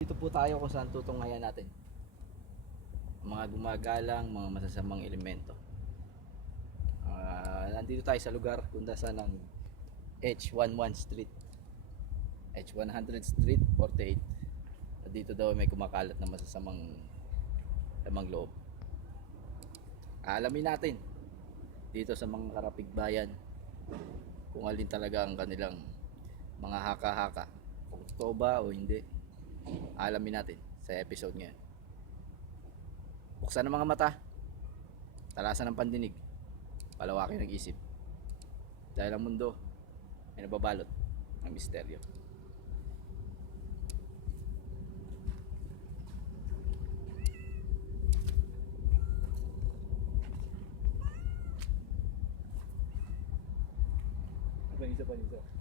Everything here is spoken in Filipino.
Dito po tayo kung saan tutunghayan natin mga gumagalang, mga masasamang elemento. Nandito tayo sa lugar kung saan ang H11 Street, H100 Street 48. Dito daw may kumakalat na masasamang lamang loob. Alamin natin dito sa mga karapigbayan kung alin talaga ang kanilang mga haka-haka, kung totoo ba o hindi. Alamin natin sa episode ngayon. Buksan ang mga mata, talasan ng pandinig, palawakin ng isip, dahil ang mundo ay nababalot ng misteryo. Isa pa.